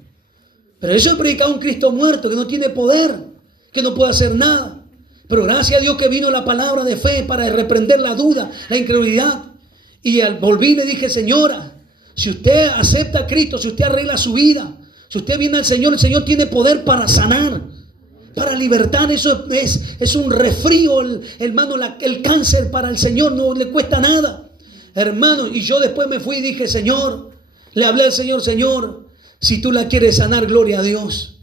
Pero eso es predicar a un Cristo muerto, que no tiene poder, que no puede hacer nada. Pero gracias a Dios que vino la palabra de fe para reprender la duda, la incredulidad. Y al volví le dije: señora, si usted acepta a Cristo, si usted arregla su vida, si usted viene al Señor, el Señor tiene poder para sanar, para libertar. Eso es un resfrío, hermano. El cáncer para el Señor no le cuesta nada, hermano. Y yo después me fui y dije: Señor, le hablé al Señor: Señor, si tú la quieres sanar, gloria a Dios.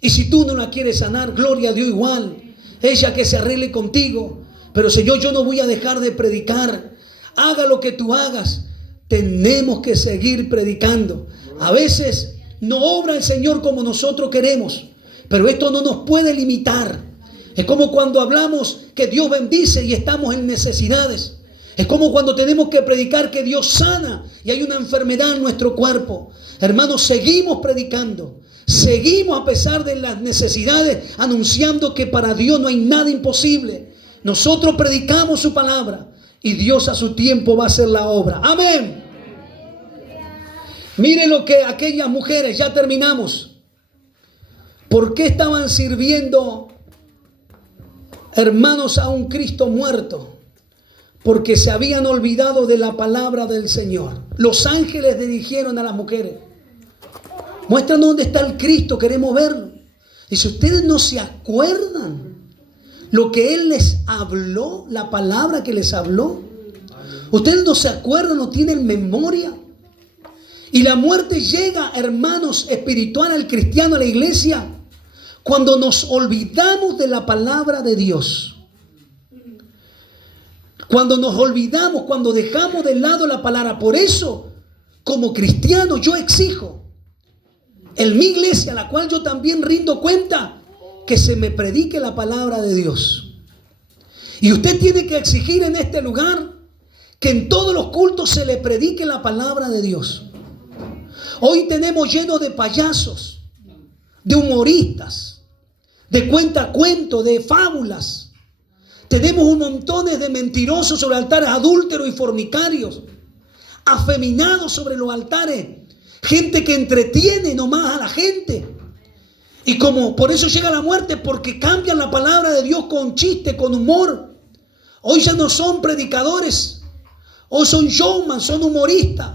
Y si tú no la quieres sanar, gloria a Dios igual. Ella que se arregle contigo. Pero Señor, yo no voy a dejar de predicar. Haga lo que tú hagas. Tenemos que seguir predicando. A veces no obra el Señor como nosotros queremos, pero esto no nos puede limitar. Es como cuando hablamos que Dios bendice y estamos en necesidades. Es como cuando tenemos que predicar que Dios sana y hay una enfermedad en nuestro cuerpo. Hermanos, seguimos predicando. Seguimos a pesar de las necesidades anunciando que para Dios no hay nada imposible. Nosotros predicamos su palabra y Dios a su tiempo va a hacer la obra. Amén. Miren lo que aquellas mujeres, ya terminamos. ¿Por qué estaban sirviendo, hermanos, a un Cristo muerto? Porque se habían olvidado de la palabra del Señor. Los ángeles dirigieron a las mujeres. Muéstranos dónde está el Cristo, queremos verlo. Y si ustedes no se acuerdan lo que Él les habló, la palabra que les habló, ustedes no se acuerdan, no tienen memoria. Y la muerte llega, hermanos, espiritual al cristiano, a la iglesia, cuando nos olvidamos de la palabra de Dios. Cuando nos olvidamos, cuando dejamos de lado la palabra. Por eso, como cristiano, yo exijo en mi iglesia, a la cual yo también rindo cuenta, que se me predique la palabra de Dios. Y usted tiene que exigir en este lugar que en todos los cultos se le predique la palabra de Dios. Hoy tenemos lleno de payasos, de humoristas, de cuentacuentos, de fábulas. Tenemos un montón de mentirosos sobre altares, adúlteros y fornicarios, afeminados sobre los altares, gente que entretiene nomás a la gente. Y como por eso llega la muerte, porque cambian la palabra de Dios con chiste, con humor. Hoy ya no son predicadores, hoy son showman, son humoristas.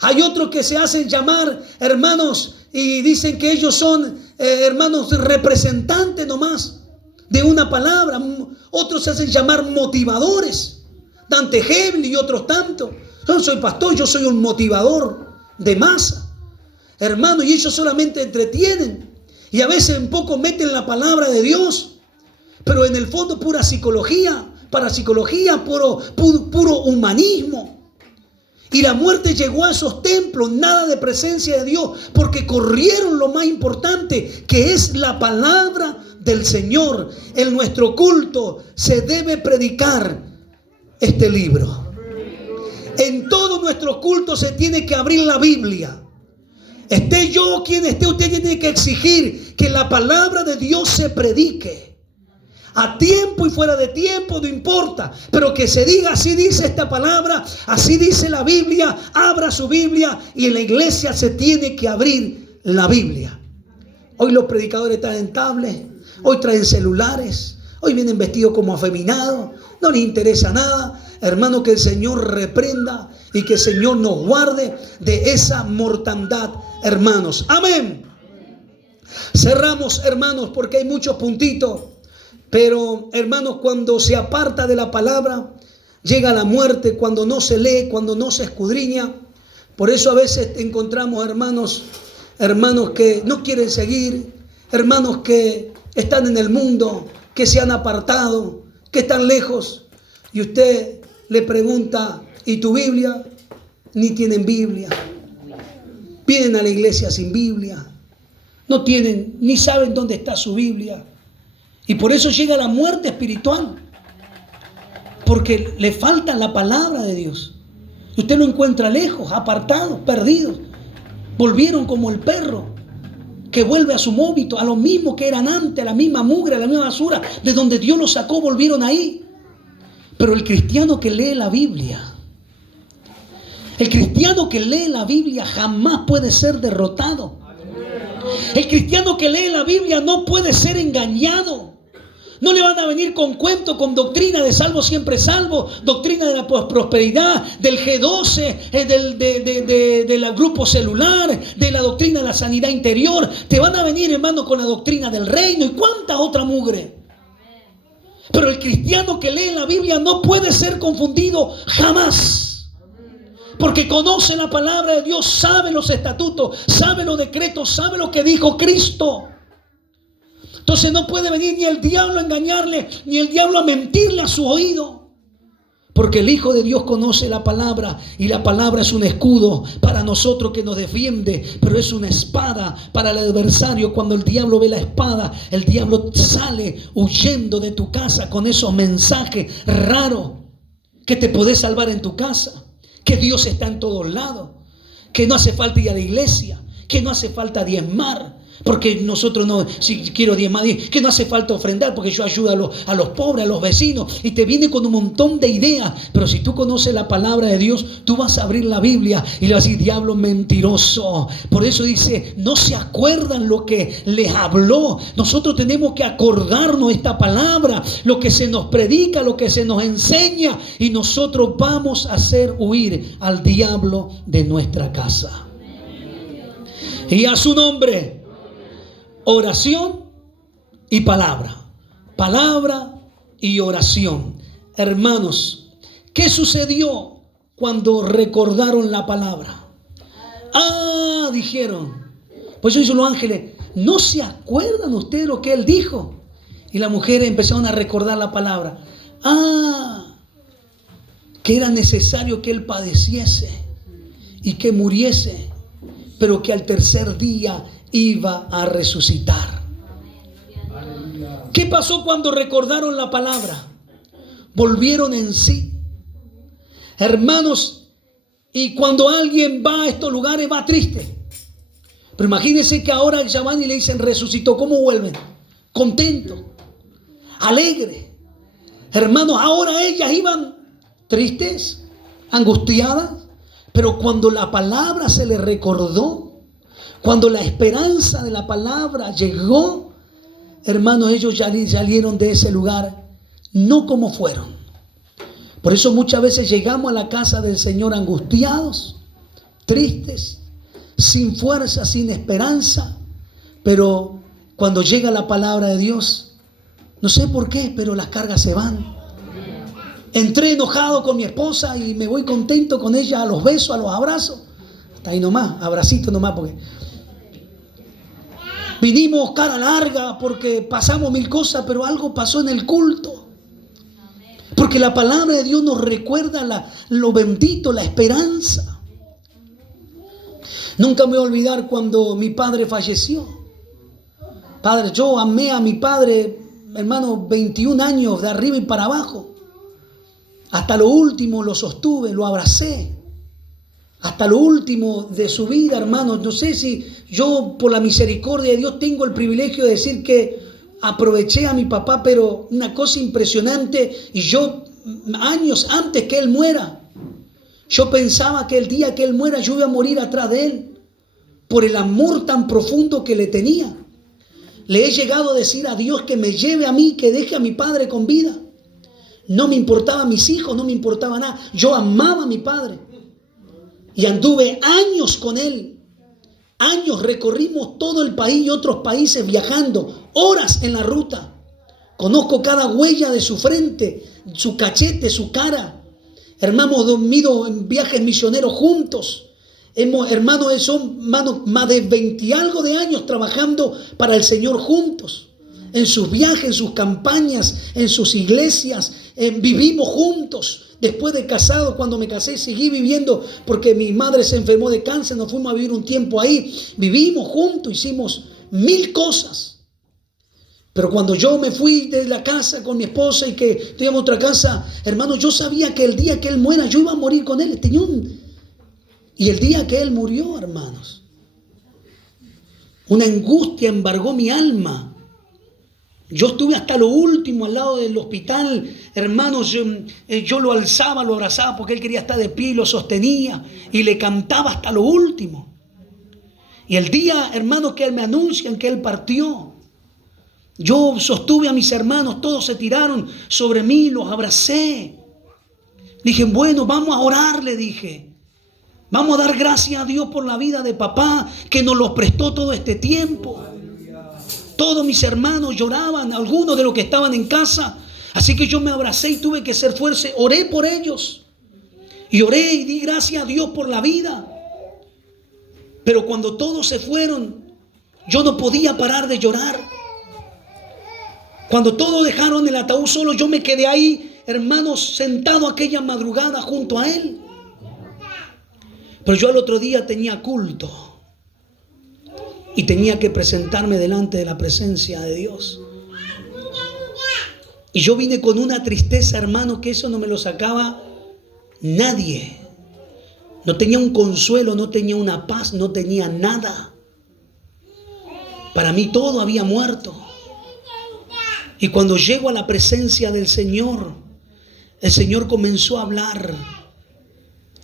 Hay otros que se hacen llamar hermanos y dicen que ellos son hermanos representantes nomás de una palabra. Otros se hacen llamar motivadores. Dante Gebel y otros tantos. Yo no soy pastor, yo soy un motivador de masa. Hermano, y ellos solamente entretienen. Y a veces un poco meten la palabra de Dios. Pero en el fondo pura psicología, parapsicología, puro humanismo. Y la muerte llegó a esos templos, nada de presencia de Dios, porque corrieron lo más importante, que es la palabra del Señor. En nuestro culto se debe predicar este libro. En todos nuestros cultos se tiene que abrir la Biblia. Esté yo quien esté, usted tiene que exigir que la palabra de Dios se predique. A tiempo y fuera de tiempo, no importa. Pero que se diga, así dice esta palabra, así dice la Biblia. Abra su Biblia y en la iglesia se tiene que abrir la Biblia. Hoy los predicadores traen tablets, hoy traen celulares, hoy vienen vestidos como afeminados, no les interesa nada. Hermano, que el Señor reprenda y que el Señor nos guarde de esa mortandad, hermanos. Amén. Cerramos, hermanos, porque hay muchos puntitos. Pero, hermanos, cuando se aparta de la palabra, llega la muerte, cuando no se lee, cuando no se escudriña. Por eso a veces encontramos hermanos que no quieren seguir, hermanos que están en el mundo, que se han apartado, que están lejos. Y usted le pregunta, ¿y tu Biblia? Ni tienen Biblia. Vienen a la iglesia sin Biblia. No tienen, ni saben dónde está su Biblia. Y por eso llega la muerte espiritual. Porque le falta la palabra de Dios. Usted lo encuentra lejos, apartados, perdidos. Volvieron como el perro que vuelve a su vómito, a lo mismo que eran antes, a la misma mugre, a la misma basura. De donde Dios los sacó, volvieron ahí. Pero el cristiano que lee la Biblia, el cristiano que lee la Biblia jamás puede ser derrotado. El cristiano que lee la Biblia no puede ser engañado. No le van a venir con cuentos, con doctrina de salvo siempre salvo, doctrina de la prosperidad, del G12, del grupo celular, de la doctrina de la sanidad interior. Te van a venir, hermano, con la doctrina del reino y cuánta otra mugre. Pero el cristiano que lee la Biblia no puede ser confundido jamás. Porque conoce la palabra de Dios, sabe los estatutos, sabe los decretos, sabe lo que dijo Cristo. Entonces no puede venir ni el diablo a engañarle, ni el diablo a mentirle a su oído. Porque el Hijo de Dios conoce la palabra y la palabra es un escudo para nosotros que nos defiende, pero es una espada para el adversario. Cuando el diablo ve la espada, el diablo sale huyendo de tu casa con esos mensajes raros que te podés salvar en tu casa, que Dios está en todos lados, que no hace falta ir a la iglesia, que no hace falta diezmar, porque nosotros no, si quiero diezmar, que no hace falta ofrendar, porque yo ayudo a los pobres, a los vecinos, y te viene con un montón de ideas. Pero si tú conoces la palabra de Dios, tú vas a abrir la Biblia y le vas a decir: diablo mentiroso. Por eso dice: no se acuerdan lo que les habló. Nosotros tenemos que acordarnos esta palabra, lo que se nos predica, lo que se nos enseña, y nosotros vamos a hacer huir al diablo de nuestra casa. Y a su nombre, oración y palabra. Palabra y oración. Hermanos, ¿qué sucedió cuando recordaron la palabra? Dijeron. Pues eso dicen los ángeles: ¿no se acuerdan ustedes lo que él dijo? Y las mujeres empezaron a recordar la palabra. Que era necesario que él padeciese y que muriese, pero que al tercer día iba a resucitar. ¿Qué pasó cuando recordaron la palabra? Volvieron en sí. Hermanos, y cuando alguien va a estos lugares va triste. Pero imagínense que ahora ya van y le dicen: resucitó. ¿Cómo vuelven? Contento, alegre. Hermanos, ahora ellas iban tristes, angustiadas. Pero cuando la palabra se les recordó, cuando la esperanza de la palabra llegó, hermanos, ellos ya salieron de ese lugar no como fueron. Por eso muchas veces llegamos a la casa del Señor angustiados, tristes, sin fuerza, sin esperanza. Pero cuando llega la palabra de Dios, no sé por qué, pero las cargas se van. Entré enojado con mi esposa y me voy contento con ella, a los besos, a los abrazos. Hasta ahí nomás, abracito nomás, porque vinimos cara larga porque pasamos mil cosas, pero algo pasó en el culto. Porque la palabra de Dios nos recuerda lo bendito, la esperanza. Nunca me voy a olvidar cuando mi padre falleció. Padre, yo amé a mi padre, hermano, 21 años de arriba y para abajo. Hasta lo último lo sostuve, lo abracé. Hasta lo último de su vida, hermanos. No sé si yo, por la misericordia de Dios, tengo el privilegio de decir que aproveché a mi papá, pero una cosa impresionante. Y yo, años antes que él muera, yo pensaba que el día que él muera yo iba a morir atrás de él, por el amor tan profundo que le tenía. Le he llegado a decir a Dios que me lleve a mí, que deje a mi padre con vida. No me importaban mis hijos, no me importaba nada. Yo amaba a mi padre. Y anduve años con él. Años, recorrimos todo el país y otros países viajando. Horas en la ruta. Conozco cada huella de su frente, su cachete, su cara. Hermanos, dormido en viajes misioneros juntos. Hermanos, son más de 20 y algo de años trabajando para el Señor juntos. En sus viajes, en sus campañas, en sus iglesias, vivimos juntos. Después de casado, cuando me casé, seguí viviendo porque mi madre se enfermó de cáncer, nos fuimos a vivir un tiempo ahí. Vivimos juntos, hicimos mil cosas. Pero cuando yo me fui de la casa con mi esposa y que teníamos otra casa, hermano, yo sabía que el día que él muera, yo iba a morir con él. Y el día que él murió, hermanos, una angustia embargó mi alma. Yo estuve hasta lo último al lado del hospital, hermanos, yo lo alzaba, lo abrazaba porque él quería estar de pie y lo sostenía y le cantaba hasta lo último. Y el día, hermanos, que me anuncian que él partió, yo sostuve a mis hermanos, todos se tiraron sobre mí, los abracé. Dije, bueno, vamos a orar, le dije. Vamos a dar gracias a Dios por la vida de papá que nos los prestó todo este tiempo. Todos mis hermanos lloraban, algunos de los que estaban en casa. Así que yo me abracé y tuve que ser fuerte. Oré por ellos. Y oré y di gracias a Dios por la vida. Pero cuando todos se fueron, yo no podía parar de llorar. Cuando todos dejaron el ataúd solo, yo me quedé ahí, hermanos, sentado aquella madrugada junto a él. Pero yo al otro día tenía culto. Y tenía que presentarme delante de la presencia de Dios. Y yo vine con una tristeza, hermano, que eso no me lo sacaba Nadie. No tenía un consuelo, no tenía una paz, no tenía nada. Para mí todo había muerto. Y cuando llego a la presencia del Señor, el Señor comenzó a hablar.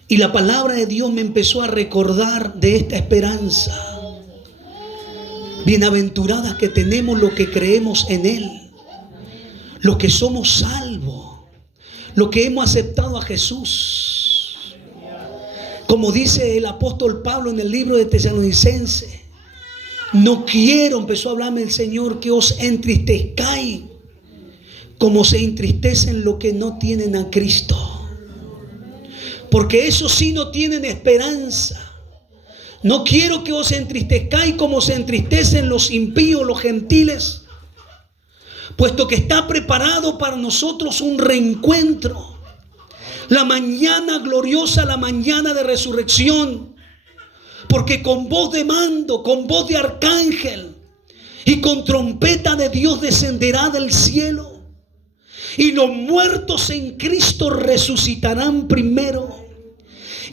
Y la palabra de Dios me empezó a recordar de esta esperanza. Bienaventuradas que tenemos los que creemos en Él, los que somos salvos, los que hemos aceptado a Jesús. Como dice el apóstol Pablo en el libro de Tesalonicenses, no quiero, empezó a hablarme el Señor, que os entristezcáis como se entristecen los que no tienen a Cristo. Porque esos sí no tienen esperanza. No quiero que os entristezcáis como se entristecen los impíos, los gentiles, puesto que está preparado para nosotros un reencuentro. La mañana gloriosa, la mañana de resurrección. Porque con voz de mando, con voz de arcángel y con trompeta de Dios descenderá del cielo. Y los muertos en Cristo resucitarán primero.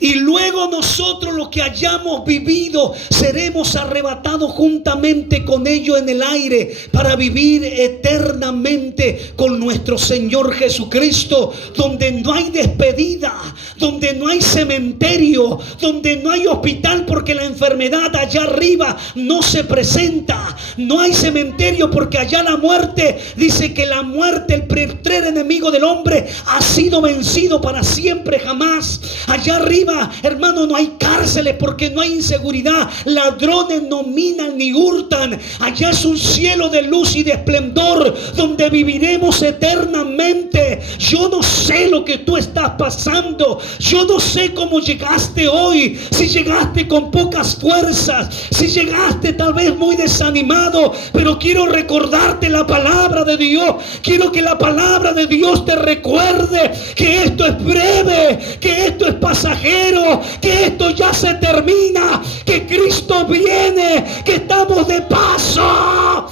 Y luego nosotros, los que hayamos vivido, seremos arrebatados juntamente con ellos en el aire para vivir eternamente con nuestro Señor Jesucristo, donde no hay despedida, donde no hay cementerio, donde no hay hospital, porque la enfermedad allá arriba no se presenta. No hay cementerio porque allá la muerte, dice que la muerte, el primer enemigo del hombre, ha sido vencido para siempre, jamás. Allá arriba, hermano, no hay cárceles porque no hay inseguridad. Ladrones no minan ni hurtan. Allá es un cielo de luz y de esplendor donde viviremos eternamente. Yo no sé lo que tú estás pasando. Yo no sé cómo llegaste hoy. Si llegaste con pocas fuerzas, si llegaste tal vez muy desanimado, pero quiero recordarte la palabra de Dios. Quiero que la palabra de Dios te recuerde que esto es breve, que esto es pasajero, que esto ya se termina, que Cristo viene, que estamos de paso.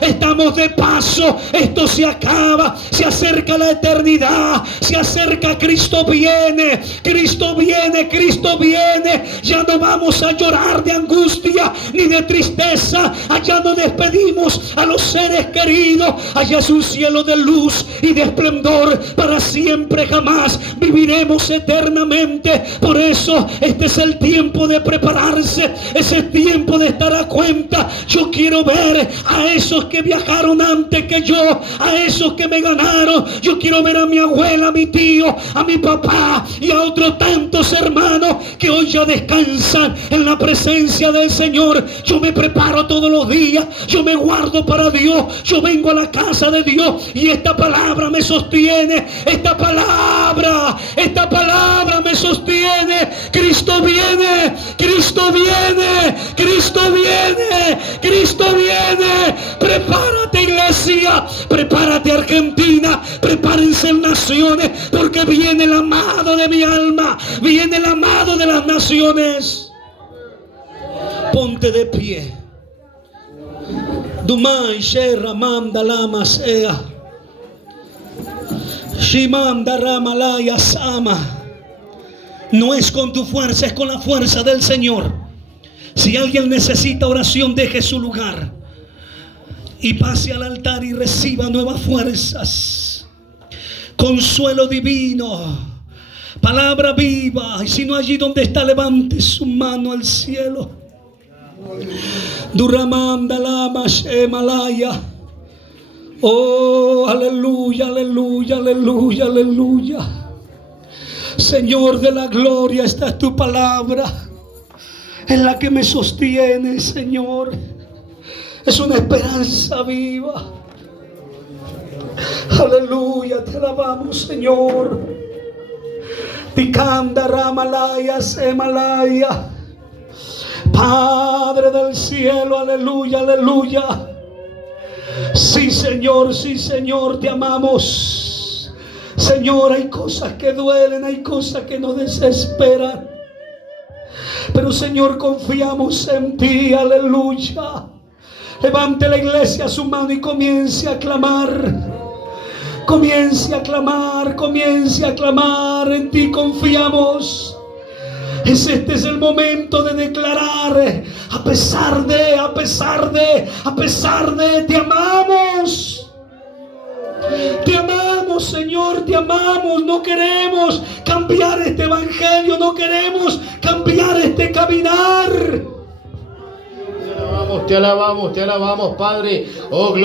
Estamos de paso, esto se acaba, se acerca la eternidad, se acerca, Cristo viene, Cristo viene, Cristo viene. Ya no vamos a llorar de angustia ni de tristeza. Allá no despedimos a los seres queridos. Allá es un cielo de luz y de esplendor para siempre, jamás. Viviremos eternamente. Por eso este es el tiempo de prepararse, es el tiempo de estar a cuenta. Yo quiero ver a esos que viajaron antes que yo, a esos que me ganaron. Yo quiero ver a mi abuela, a mi tío, a mi papá y a otros tantos hermanos que hoy ya descansan en la presencia del Señor. Yo me preparo todos los días, yo me guardo para Dios, yo vengo a la casa de Dios y esta palabra me sostiene, esta palabra me sostiene. Cristo viene, Cristo viene, Cristo viene, Cristo viene. Prepárate, iglesia, prepárate, Argentina, prepárense naciones, porque viene el amado de mi alma, viene el amado de las naciones. Ponte de pie. Dumai Sherra Manda Lama Sea Shimanda Ramalaya Sama. No es con tu fuerza, es con la fuerza del Señor. Si alguien necesita oración, deje su lugar y pase al altar y reciba nuevas fuerzas, consuelo divino, palabra viva. Y si no, allí donde está, levante su mano al cielo. Duramanda Lama Shemalaya. Oh, aleluya, aleluya, aleluya, aleluya. Señor de la gloria, esta es tu palabra, es la que me sostiene, Señor. Es una esperanza viva. Aleluya, te alabamos, Señor. Tikanda Ramalaya Semalaya. Padre del cielo, aleluya, aleluya. Sí, Señor, te amamos. Señor, hay cosas que duelen, hay cosas que nos desesperan, pero Señor, confiamos en ti, aleluya. Levante la iglesia su mano y comience a clamar. Comience a clamar, en ti confiamos. Este es el momento de declarar, a pesar de, te amamos. Te amamos, Señor, te amamos. No queremos cambiar este evangelio, no queremos cambiar este caminar. Te alabamos, Padre. Oh, gloria.